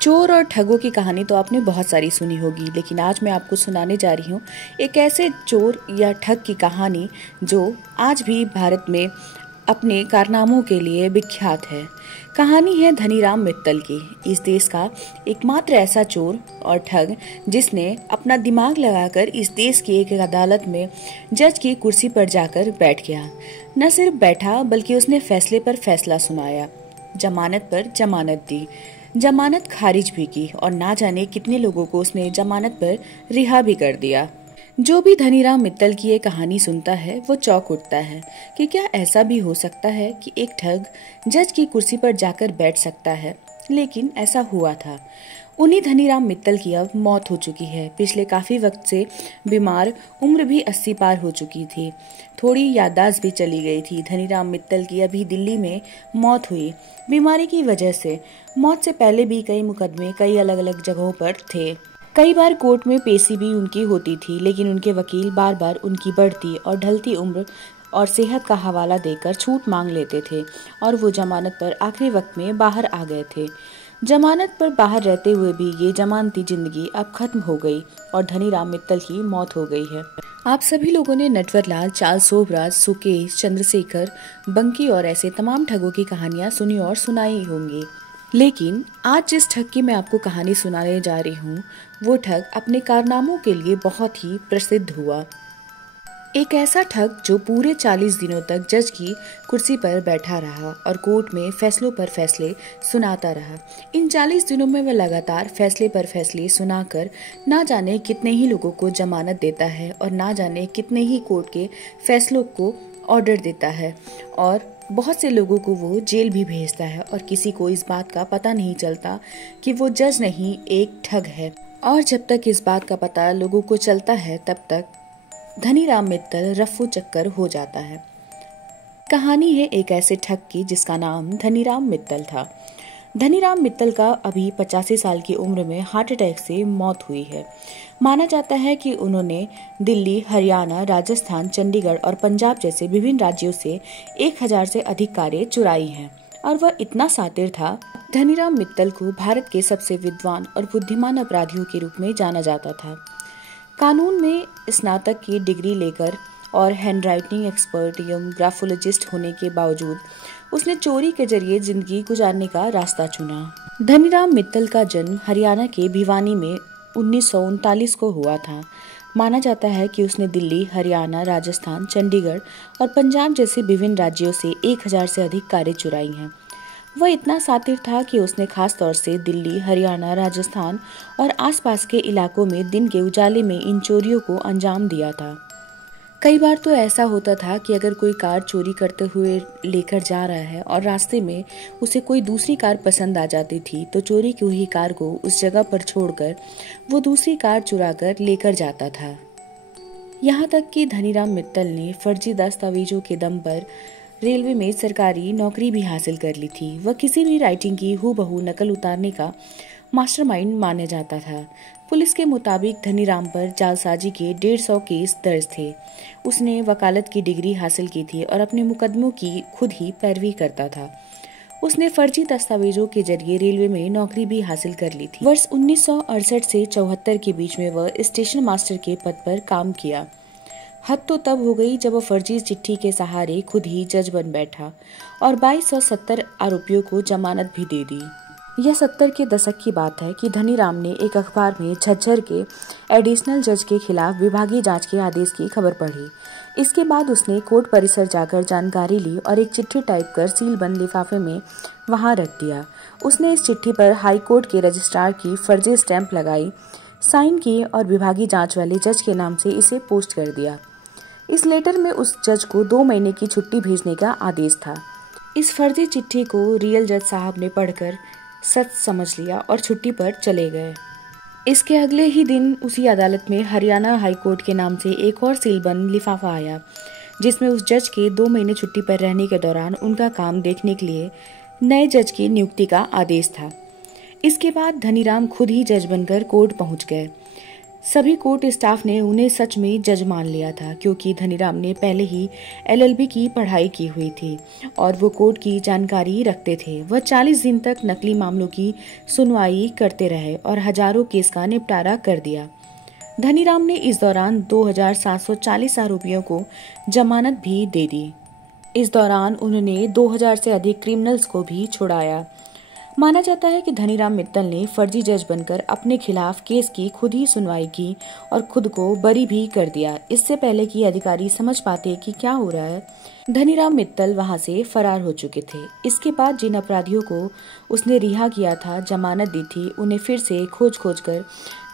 चोर और ठगों की कहानी तो आपने बहुत सारी सुनी होगी, लेकिन आज मैं आपको सुनाने जा रही हूँ एक ऐसे चोर या ठग की कहानी जो आज भी भारत में अपने कारनामों के लिए विख्यात है। कहानी है धनीराम मित्तल की। इस देश का एकमात्र ऐसा चोर और ठग जिसने अपना दिमाग लगाकर इस देश की एक अदालत में जज की कुर्सी पर जाकर बैठ गया। न सिर्फ बैठा बल्कि उसने फैसले पर फैसला सुनाया, जमानत पर जमानत दी, जमानत खारिज भी की और ना जाने कितने लोगों को उसने जमानत पर रिहा भी कर दिया। जो भी धनीराम मित्तल की ये कहानी सुनता है वो चौंक उठता है कि क्या ऐसा भी हो सकता है कि एक ठग जज की कुर्सी पर जाकर बैठ सकता है। लेकिन ऐसा हुआ था। उन्हीं धनीराम मित्तल की अब मौत हो चुकी है। पिछले काफी वक्त से बीमार, उम्र भी 80 पार हो चुकी थी, थोड़ी याददाश्त भी चली गई थी। धनीराम मित्तल की अभी दिल्ली में मौत हुई बीमारी की वजह से। मौत से पहले भी कई मुकदमे कई अलग अलग जगहों पर थे। कई बार कोर्ट में पेशी भी उनकी होती थी, लेकिन उनके वकील बार बार उनकी बढ़ती और ढलती उम्र और सेहत का हवाला देकर छूट मांग लेते थे और वो जमानत पर आखिरी वक्त में बाहर आ गए थे। जमानत पर बाहर रहते हुए भी ये जमानती जिंदगी अब खत्म हो गई और धनीराम मित्तल की मौत हो गई है। आप सभी लोगों ने नटवरलाल, चार्ल्स शोभराज, सुकेश, चंद्रशेखर, बंकी और ऐसे तमाम ठगों की कहानियां सुनी और सुनाई होंगी। लेकिन आज जिस ठग की मैं आपको कहानी सुनाने जा रही हूँ वो ठग अपने कारनामों के लिए बहुत ही प्रसिद्ध हुआ। एक ऐसा ठग जो पूरे 40 दिनों तक जज की कुर्सी पर बैठा रहा और कोर्ट में फैसलों पर फैसले सुनाता रहा। इन 40 दिनों में वह लगातार फैसले पर फैसले सुनाकर ना जाने कितने ही लोगों को जमानत देता है और ना जाने कितने ही कोर्ट के फैसलों को ऑर्डर देता है और बहुत से लोगों को वो जेल भी भेजता है और किसी को इस बात का पता नहीं चलता कि वो जज नहीं एक ठग है। और जब तक इस बात का पता लोगों को चलता है तब तक धनीराम मित्तल रफू चक्कर हो जाता है। कहानी है एक ऐसे ठग की जिसका नाम धनीराम मित्तल था। धनीराम मित्तल का अभी 85 साल की उम्र में हार्ट अटैक से मौत हुई है। माना जाता है कि उन्होंने दिल्ली, हरियाणा, राजस्थान, चंडीगढ़ और पंजाब जैसे विभिन्न राज्यों से 1000 से अधिक कारें चुराई हैं और वह इतना शातिर था। धनीराम मित्तल को भारत के सबसे विद्वान और बुद्धिमान अपराधियों के रूप में जाना जाता था। कानून में स्नातक की डिग्री लेकर और हैंडराइटिंग एक्सपर्ट एवं ग्राफोलॉजिस्ट होने के बावजूद उसने चोरी के जरिए जिंदगी गुजारने का रास्ता चुना। धनीराम मित्तल का जन्म हरियाणा के भिवानी में 1939 को हुआ था। माना जाता है कि उसने दिल्ली, हरियाणा, राजस्थान, चंडीगढ़ और पंजाब जैसे विभिन्न राज्यों से 1000 से अधिक कारें चुराई हैं। वह इतना शातिर था कि उसने खास तौर से दिल्ली, हरियाणा, राजस्थान और आसपास के इलाकों में दिन के उजाले में इन चोरियों को अंजाम दिया था। कई बार तो ऐसा होता था कि अगर कोई कार चोरी करते हुए लेकर जा रहा है और रास्ते में उसे कोई दूसरी कार पसंद आ जाती थी तो चोरी की हुई कार को उस जगह पर छोड़कर वो दूसरी कार चुराकर लेकर जाता था। यहाँ तक कि धनीराम मित्तल ने फर्जी दस्तावेजों के दम पर रेलवे में सरकारी नौकरी भी हासिल कर ली थी। वह किसी भी राइटिंग की हूबहू नकल उतारने का मास्टरमाइंड माना जाता था। पुलिस के मुताबिक धनीराम पर जालसाजी के 150 केस दर्ज थे। उसने वकालत की डिग्री हासिल की थी और अपने मुकदमों की खुद ही पैरवी करता था। उसने फर्जी दस्तावेजों के जरिए रेलवे में नौकरी भी हासिल कर ली थी। वर्ष 1968 से 74 के बीच में वह स्टेशन मास्टर के पद पर काम किया। हद तो तब हो गई जब वह फर्जी चिट्ठी के सहारे खुद ही जज बन बैठा और 2270 आरोपियों को जमानत भी दे दी। यह 70 के दशक की बात है कि धनीराम ने एक अखबार में झज्जर के एडिशनल जज के खिलाफ विभागीय जांच के आदेश की खबर पढ़ी। इसके बाद उसने कोर्ट परिसर जाकर जानकारी ली और एक चिट्ठी टाइप कर सीलबंद लिफाफे में वहां रख दिया। उसने इस चिट्ठी पर हाई कोर्ट के रजिस्ट्रार की फर्जी स्टैंप लगाई, साइन किए और विभागीय जांच वाले जज के नाम से इसे पोस्ट कर दिया। इस लेटर में उस जज को 2 महीने की छुट्टी भेजने का आदेश था। इस फर्जी चिट्ठी को रियल जज साहब ने पढ़कर सच समझ लिया और छुट्टी पर चले गए। इसके अगले ही दिन उसी अदालत में हरियाणा हाई कोर्ट के नाम से एक और सीलबंद लिफाफा आया, जिसमें उस जज के 2 महीने छुट्टी पर रहने के दौरान उनका काम देखने के लिए नए जज की नियुक्ति का आदेश था। इसके बाद धनीराम खुद ही जज बनकर कोर्ट पहुंच गए। सभी कोर्ट स्टाफ ने उन्हें सच में जज मान लिया था, क्योंकि धनीराम ने पहले ही एलएलबी की पढ़ाई की हुई थी और वो कोर्ट की जानकारी रखते थे। वह 40 दिन तक नकली मामलों की सुनवाई करते रहे और हजारों केस का निपटारा कर दिया। धनीराम ने इस दौरान 2740 आरोपियों को जमानत भी दे दी। इस दौरान उन्होंने 2000 से अधिक क्रिमिनल्स को भी छुड़ाया। माना जाता है कि धनीराम मित्तल ने फर्जी जज बनकर अपने खिलाफ केस की खुद ही सुनवाई की और खुद को बरी भी कर दिया, इससे पहले कि अधिकारी समझ पाते कि क्या हो रहा है। धनीराम मित्तल वहां से फरार हो चुके थे। इसके बाद जिन अपराधियों को उसने रिहा किया था, जमानत दी थी, उन्हें फिर से खोज कर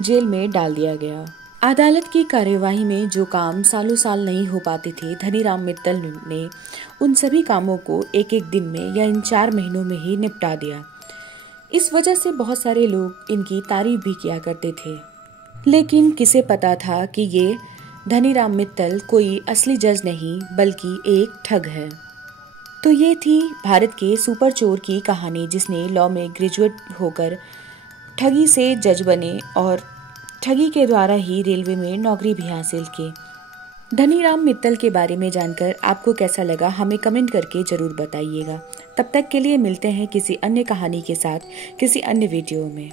जेल में डाल दिया गया। अदालत की कार्यवाही में जो काम सालों साल नहीं हो पाते थे, धनीराम मित्तल ने उन सभी कामों को एक एक दिन में या इन 4 महीनों में ही निपटा दिया। इस वजह से बहुत सारे लोग इनकी तारीफ भी किया करते थे। लेकिन किसे पता था कि ये धनीराम मित्तल कोई असली जज नहीं बल्कि एक ठग है। तो ये थी भारत के सुपर चोर की कहानी, जिसने लॉ में ग्रेजुएट होकर ठगी से जज बने और ठगी के द्वारा ही रेलवे में नौकरी भी हासिल की। धनीराम मित्तल के बारे में जानकर आपको कैसा लगा, हमें कमेंट करके जरूर बताइएगा। तब तक के लिए मिलते हैं किसी अन्य कहानी के साथ किसी अन्य वीडियो में।